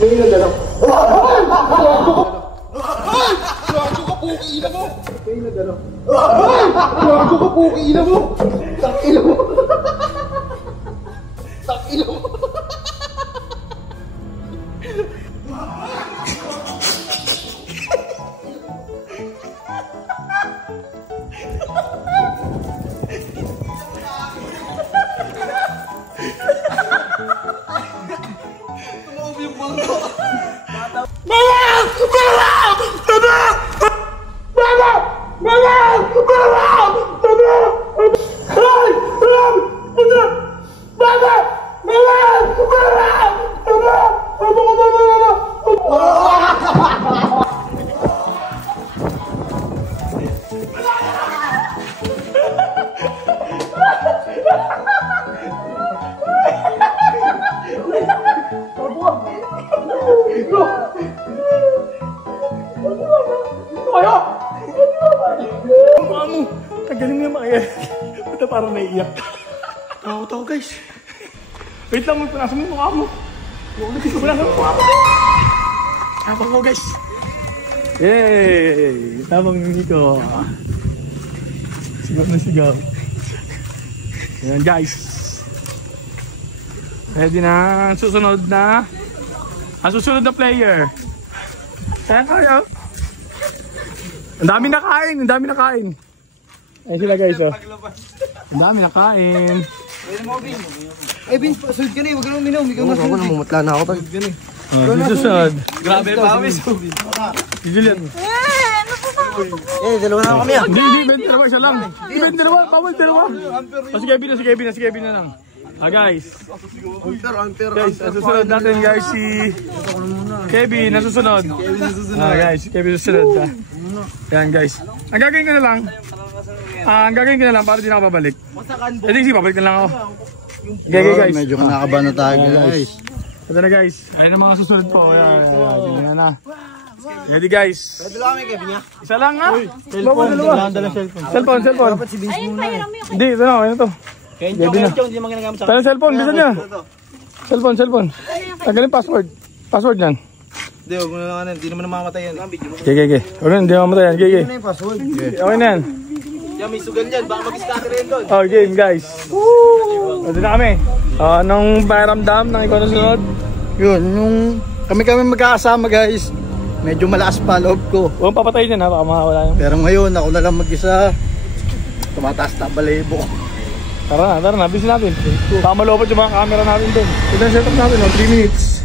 May nagalaw. Gago ka, puki ina mo! May nagalaw. Gago ka, puki ina mo! Takilo mo. Takilo mo. Tagaling na makaya. Ba't parang naiiyak? Tao guys. Wait lang, magpanasan mo yung mukha mo. Magpanasan mo yung mukha mo. Tabang mo guys. Yay! Tabang nito. Sigaw na sigaw. Ayan guys. Ready na ang susunod na. Ang susunod na player. Kaya kayo. Ang dami nakain. Ang dami nakain. Ayun sila guys oh. Ang dami nakain. Eh, Bin, sulit ka na eh. Huwag ka nang uminom. Ikaw na sulit. Ako namumutla na ako. Susunod. Grabe pawis. Si Julian. Eh, dalawa na kami ah. Hindi, dalawa, isa lang. Hindi, dalawa, bawal, dalawa. Si Kevin na lang. Guys. Guys, ang susunod natin guys, si Kevin, nasusunod. Guys, Kevin susunod. Yan guys. Ang gagawin ko na lang, para di na ako babalik. Sige, babalik na lang ako. Okay guys. Medyo kinakabahan na tayo guys. Ito na guys. Ayun ang mga susunod po. Ayan na. Ready guys. Pwede lang kami Kevin niya. Isa lang ha. Cellphone. Ayun, pahiram mo yung Hindi, ito na. Ayun ito. Hindi naman ginagamit sa Tayo cellphone, bisa niya. Cellphone. Tanggalin password. Password yan. Hindi, huwag mo na lang. Hindi naman namamatay yan. Okay. Huwag na, hindi namamatay yan. Okay. Ano yung password? Okay na yan. Yan, may sugal yan. Baka mag-stack rin doon. Oh, game guys. Ito na kami. Anong pakiramdam ng ikaw na sunod? Yun, yung kami magkakasama guys. Medyo malakas pa loob ko. Huwag papatayin yan ha, baka makawala yung... Pero ngayon, ako na lang mag-isa. Tumataas na balibo. Tara na, busy natin. Baka malupot yung mga camera natin doon. Ito yung setup natin, 3 minutes.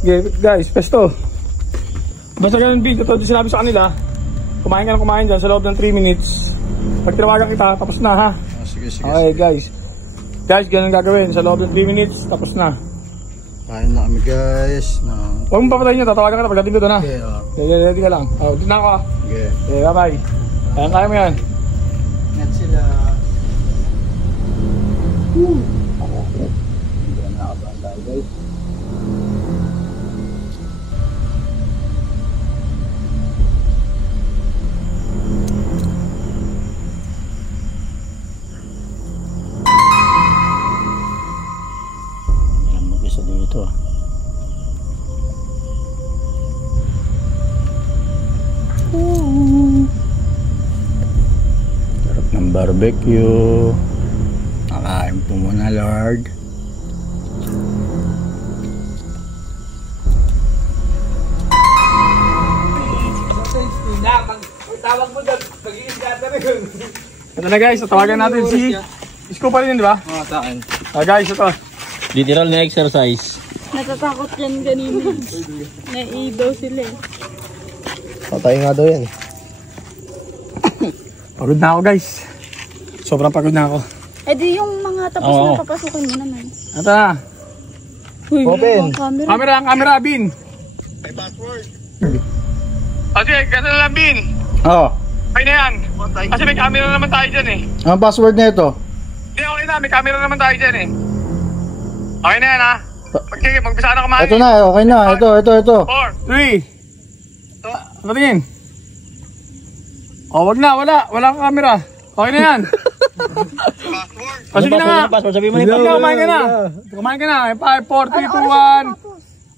Okay, guys, pesto. Basta ganun video, ito yung sinabi sa kanila. Kumain ka na kumain dyan sa loob ng 3 minutes. Pag tinawagan kita, tapos na ha. Sige. Okay guys. Guys, ganun gagawin. Sa loob ng 3 minutes, tapos na. Kain na kami guys. Huwag mong papatayin nyo, tatawagan ka na pagdating ko doon ha. Okay, Ready ka lang. Dito na ako ha. Okay. Okay, bye-bye. Kaya mo yan. Net sila. Mag-isa dito ah. Sarap ng barbecue. Nakain po muna Lord. Tawag mo doon, mag-iisgata rin. Ito na guys, tawagan natin si Isko pa rin yun, di ba? Oo, sa akin. Guys, ito. Literal na exercise. natatakot yan kanina. Naiidaw sila eh. Patay nga daw yan. Pagod na ako guys. Sobrang pagod na ako. Eh di yung mga tapos na papasukin mo naman. Ito na. Uy, Open. Camera, Bin. May password. Okay, gano'n na lang, Bin. Oo. Okay na yan. Kasi may camera naman tayo dyan eh. Ang password na ito? Hindi, okay na. May camera naman tayo dyan eh. Okay na yan ha. Sige, magbisa na kumain. Ito na, okay na. Ito. 4, 3. Patingin. Oh, wag na. Wala kang camera. Okay na yan. Password. Sige na nga. Sabihin mo na yung Kumain ka na. 5, 4, 3, 2,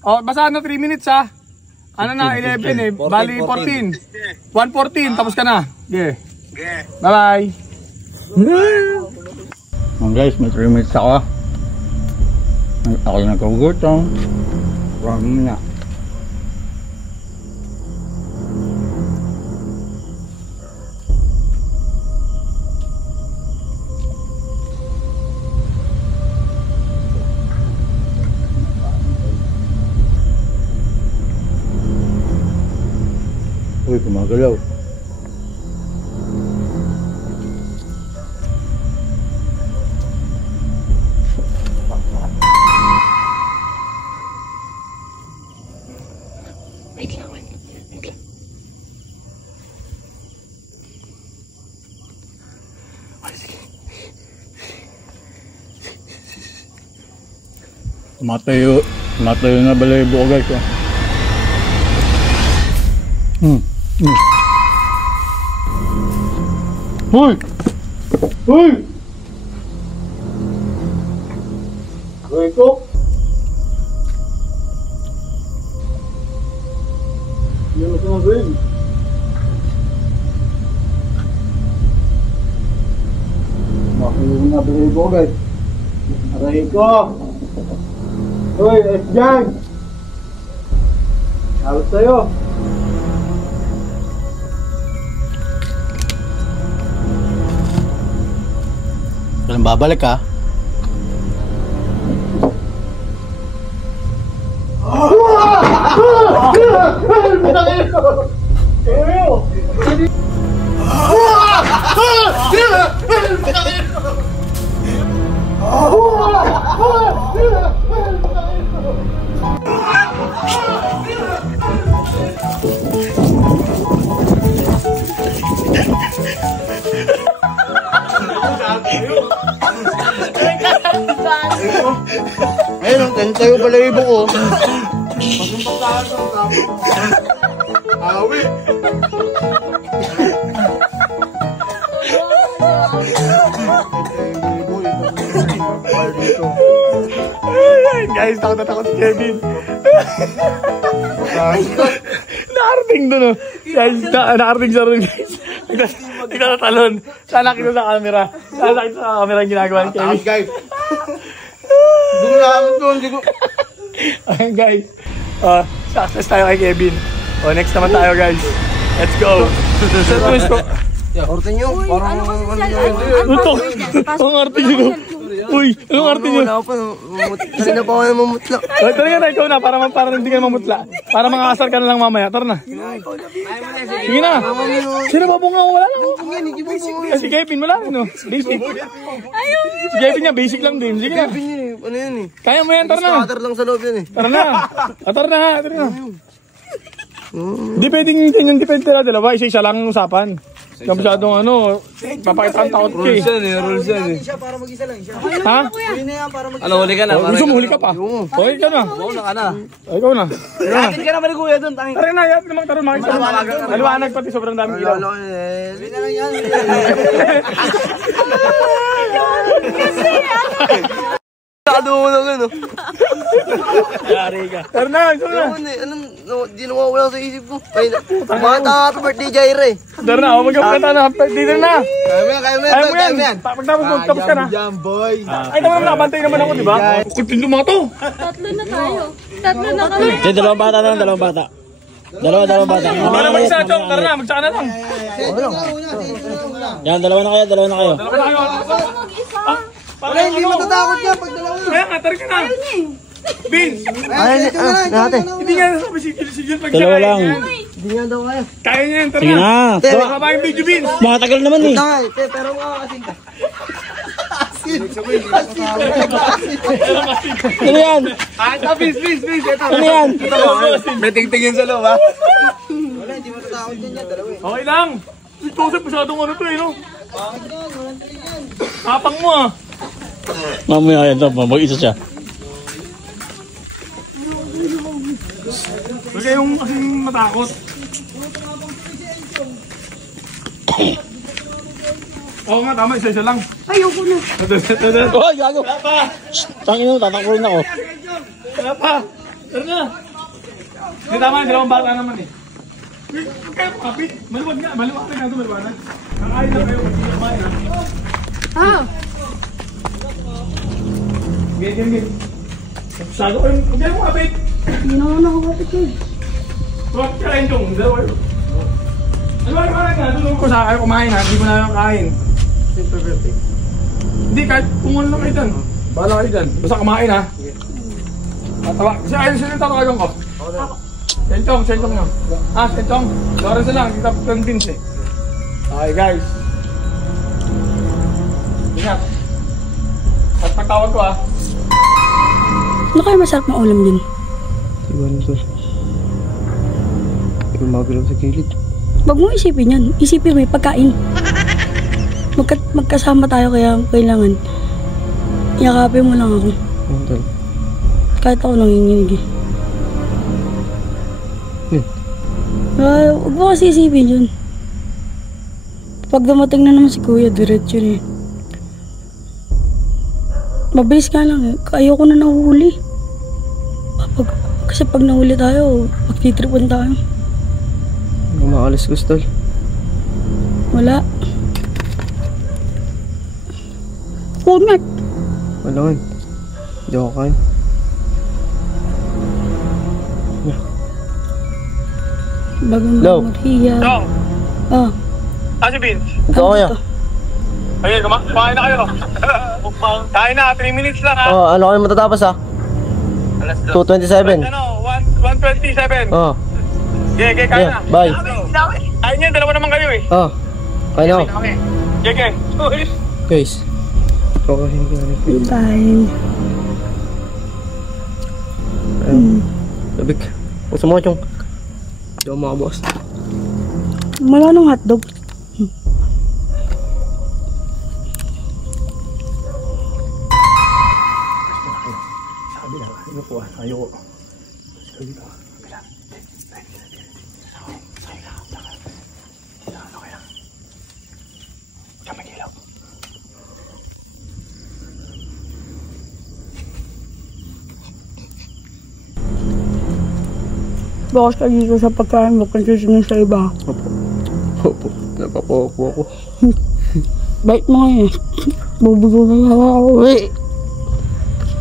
1. Oh, basta ano, 3 minutes ha. Ano na, 11 eh. Bali, 14. 1:14, tapos ka na. Okay. Bye-bye. Guys, may 3 minutes ako. Ako yung nagkagutom. Rami na. Uy, kumagalaw. Wait lang. Ay, sige. Matayo na balayibo guys. Hoy! Hoy! Hoy ko! Yan ako rin. Matayo na balayibo guys. Aray ko! Hoy, Esjan! Halos tayo! Kailan babalik ka? Ayun, ang tayo balayibo ko. Masumpak tayo sa kamo. Awi. Guys, takot na takot si Kevin. Nakarating doon oh. Guys, nakarating siya rin guys. Nagtatalon. Sana kita sa camera. Sana kita sa camera ang ginagawa ni Kevin. Guys. Doon lang doon. Ayan guys. Success tayo kay Kevin. Next naman tayo guys. Let's go. Orte nyo, parang Tutok. Ang arte nyo. Uy, anong arte nyo? wala pa, kanina pa kayo mamutla. Tara nga na, ikaw na, para hindi ka mamutla. Para makakasar ka na lang mamaya. Tara na. Sige na. Sino ba bunga ko? Wala na ako. Si Kevin, wala na no. Basic. Si Kevin nga, basic lang din. Sige na. Ano yan eh? Kaya mo yan, tara na. Starter lang sa loob yan eh. Tara na. Tara na. Hindi pwedeng ganyan, depende na dalawa. Isa-isa lang ang usapan. Kaya masyadong ano, papakita ang takot ka eh. Rules yan eh. Siya para mag-isa lang siya. Ha? Huli na yan para mag-isa. Ano, huli ka na? Gusto mo huli ka pa? Okay ka na. Mauna ka na. Ikaw na. Atin ka naman ni Kuya doon. Tara na, yan. Namang taro, makikita. Maliwanag pati, sobrang daming ilaw. Huli na lang yan. Nakadungo na gano'n. Yari ka. Tara na, ikaw na. Anong, di nawawala sa isip ko. Mata ka birthday Jaira eh. Tara na, magkakita na. Dito na. Kaya mo yan. Pagtapos mo, tapos ka na. boy. Ay, naman nakabantay naman ako, di ba? Kuntin mga to. Tatlo na tayo. Tatlo na kami. Dalawang bata na lang, dalawang bata. Dalawang bata. Para mag-isa, Chong. Tara na, magsaka na lang. Yan, dalawa na kayo. Dalawa na kayo. Wala, hindi matatakot yan pag dalawa. Kaya nga, tara ka na. Vince! Natin. Hindi nga nasabi si Jill pag Dalawa lang. Hindi nga daw kaya. Kaya niya yan, tara Sige na. na. Baka yung video, Vince. Mga tagal naman eh. Pero makakasin ka. Ano yan? Vince. Ano yan? May tingtingin sa loob, ha? Wala, hindi matatakot yan dalawa eh. Okay lang. Si Joseph, masyadong ano to eh, no? Bakit yan? Walang tuloy yan. Kapang mo, ah. Mamaya yan daw, mag-isa siya. Huwag kayong kasing matakot. Oo nga, tama, isa-isa lang. Ayoko na. Oh, gago. Tangin mo, tatakbo rin ako. Wala pa. Tara na! Hindi tama, dalawang bata naman eh. Huwag kayo kapit. Maluwag nga, maluwag na ito, maluwag. Kakain na kayo, hindi na kumain ha. Game. Sago ko yung, huwag kayo kapit. Hindi na ako nakakapit ko eh. Huwag kain dong, dalawa yun. Ano ba nga, tulong ko sa kayo kumain ha, hindi ko na yung kain. Hindi, kahit kung ano lang kayo dyan. Bahala kayo dyan, basta kumain ha. Tatawa, kasi ayun sila yung tatawagan ko. Sentong nyo. Sentong. Lawrence lang, kita convince eh. Okay guys. Ingat. At pagtawag ko Ano kayo masarap na ulam din? Iwan ko. Yung magalaw sa gilid. Huwag mo isipin yan. Isipin mo yung pagkain. Magkasama tayo kaya kailangan. Yakapin mo lang ako. Kahit ako nanginginig eh. Huwag mo kasi isipin yun. Pag dumating na naman si Kuya, diretso na eh. Mabilis ka lang eh. Ayoko na nahuli. Kasi pag nahuli tayo, magtitripan tayo. Umakalas ko, Stol. Wala. Kunat. Wala nga. Hindi ako kain. Bagang Hello? Maria. Dong! Ah, Si Vince? Ito kaya. Ayun, kumain na kayo. Kain na, 3 minutes lang ha. Oh, ano kayo matatapos ha? 2:27. 1:27. Oh. Kain Yeah, na. bye. Kain niya, dalawa naman kayo eh. Oh. Kain na ako. Guys. bye. Labik. Huwag sa mga chong. Hindi ako makabukas. Wala nang hotdog. Ayoko. Bakas ka dito sa pagkain mo kung susunod sa iba. Opo. Napapawapo ako. Bait mo ngayon. Bubugo na ako.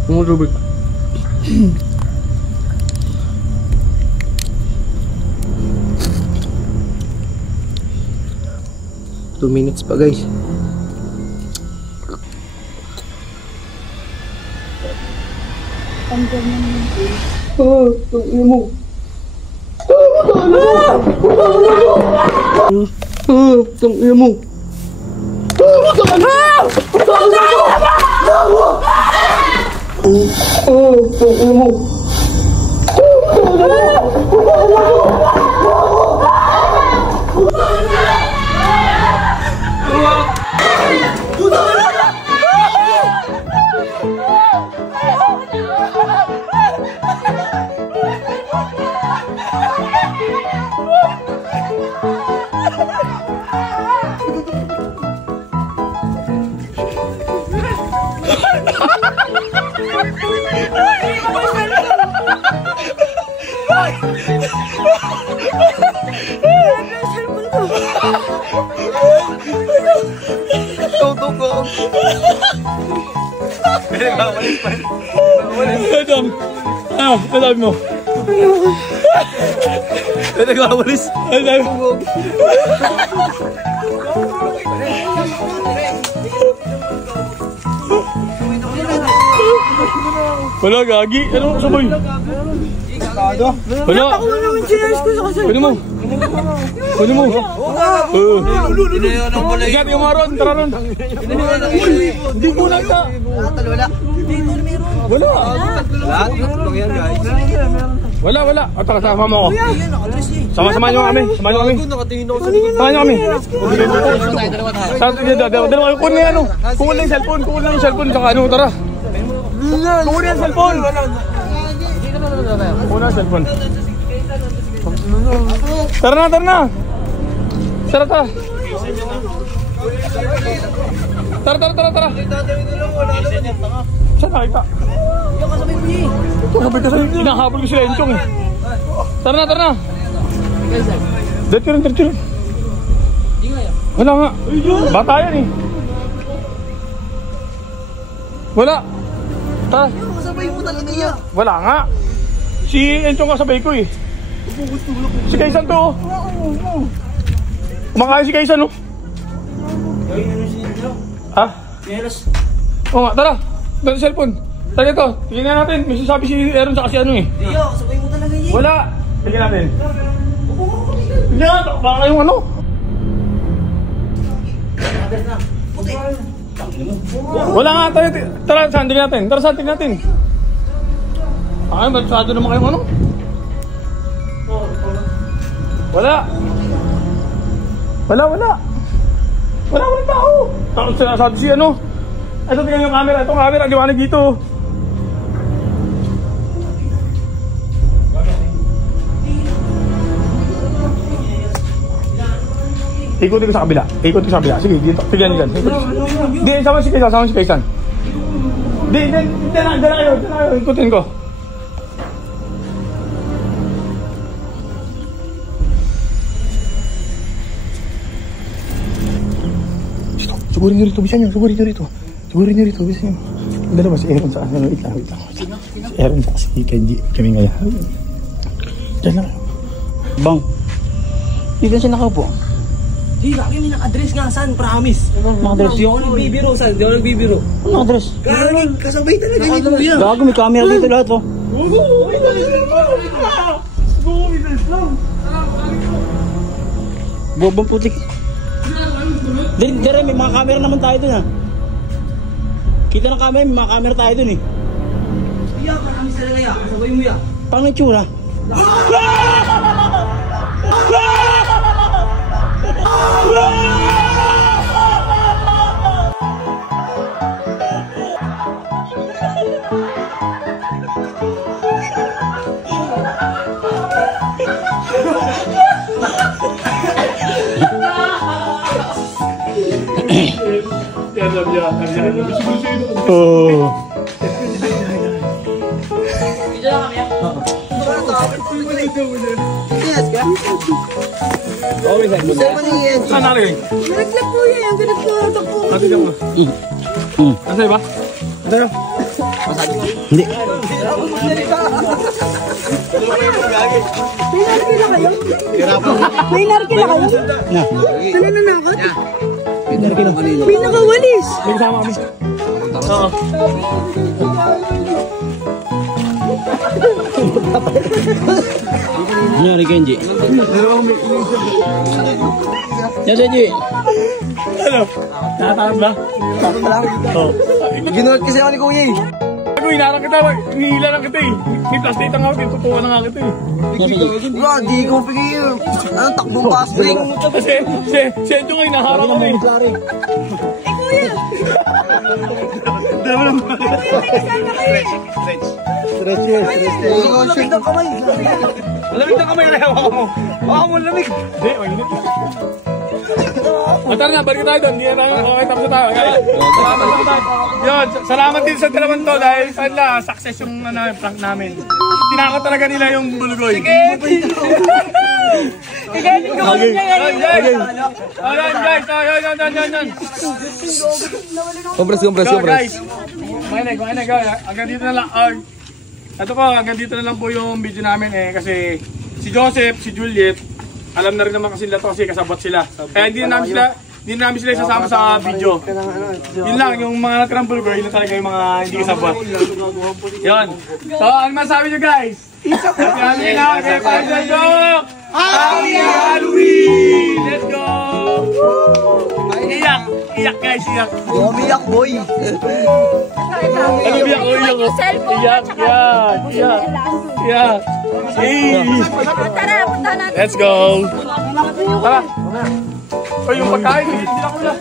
Lumulubig. Two minutes pa guys. Tangina mo. Ano sabi mo? Nagwawalis. Ano sabi mo? Wala, gagi. Ano sabay? Wala. Pwede mo. Pwede mo. Ikat yung maron. Tara ron. Hindi ko lang ka. Wala. Wala. O, tara, sama mo ako. Sama-sama nyo kami. Sama nyo kami. Sama nyo kami. Dalawa kayo. Kunin ano. Kunin lang yung cellphone. Kunin lang yung cellphone. Saka ano, tara. Kunin yung cellphone. Kunin yung cellphone. Tara na. Tara. Tara. Saan nakita? Kapag kasi hinahabol ko sila Enchong eh. Tara na, tara na. Diretso rin, diretso rin. Wala nga. Bata yan eh. Wala. Tara. Kasabay mo talaga yan. Wala nga. Si Enchong kasabay ko eh. Si Kaysan to oh. Kumakain si Kaysan oh. Ha? Oo nga, tara. Tara sa cellphone. Tara ito. Tingnan natin. May sasabi si Aaron sa kasi ano eh. Iyo, kasabay mo talaga yan. Wala. Tingnan natin. Tingnan. Baka yung ano. Wala nga. Tara saan tingnan natin. Tara saan tingnan natin. Ay, masyado naman kayong ano. Wala. Walang tao. Takot sinasabi si ano. Ito tingnan yung camera. Ito camera. Liwanag dito. Ikutin ko sa kabila. Sige, dito. Tignan nyo dyan. Di, sama si Kaysan. Di na kayo. Ikutin ko. Sugurin nyo rito, bisan nyo. Sugurin nyo rito, bisan nyo. Dalawa si Aaron sa ano. Wait lang. Si Aaron sa si Kenji. Kami ngayon. Diyan lang. Bang. Dito siya nakaupo. Di, lagi may naka-dress nga, San, promise. Naka-dress? Di ako nagbibiro, San, di ako nagbibiro. Ano naka-dress? Gagi, kasabay talaga ni Kuya. Gago, may camera dito lahat oh. Bobang putik. Dire, may mga camera naman tayo dun ha. Kita ng camera, may mga camera tayo dun eh. Kuya, promise talaga yan, kasabay mo yan. Paano yung tsura? Oh. Saan nakalagay? Naglag po yan, ang ganap ko, takbo. Ate dyan mo. Asa ba? Ate dyan. Hindi. May narkila kayo? Na. Ano nanakot? Narkila. May nakawalis. May kasama kami. Oo. Nangyari Kenji. Yan si Kenji. Ano? Nakatakot ba? Oo. Ginulat kasi ako ni Kuya eh. Ako, hinarang kita. Hinihila lang kita eh. May plastic ang ako. Tutuwa na nga kita eh. Bro, di ko pigil. Anong takbong paspring? Kasi, si Enjo nga hinaharang kami. Lamig ng kamay. Lamig na kamay na hawa mo. Hawa mo lamig. Hindi, mainit. Tara na, balik tayo doon. Hindi na okay, tapos na tayo. Salamat lang tayo. Yun, salamat din sa dalawang to dahil success yung prank namin. Tinakot talaga nila yung bulugoy. Sige! Ayan guys, ayan. Kompres. Guys, mainig. Hanggang dito na lang. Ito po, hanggang dito na lang po yung video namin eh. Kasi si Joseph, si Juliet, alam na rin naman kasi nila to kasi kasabot sila. Kaya hindi na namin sila isasama sa video. Yun lang, yung mga natirang bulugoy, yun talaga yung mga hindi kasabot. Yun. So, ano masabi nyo guys? Happy Halloween! Let's go! Iyak guys, iyak. Umiyak, boy. Ano biyak? Iyak. Tara, punta natin. Let's go. Tara. Ay, yung pagkain, hindi na ko na.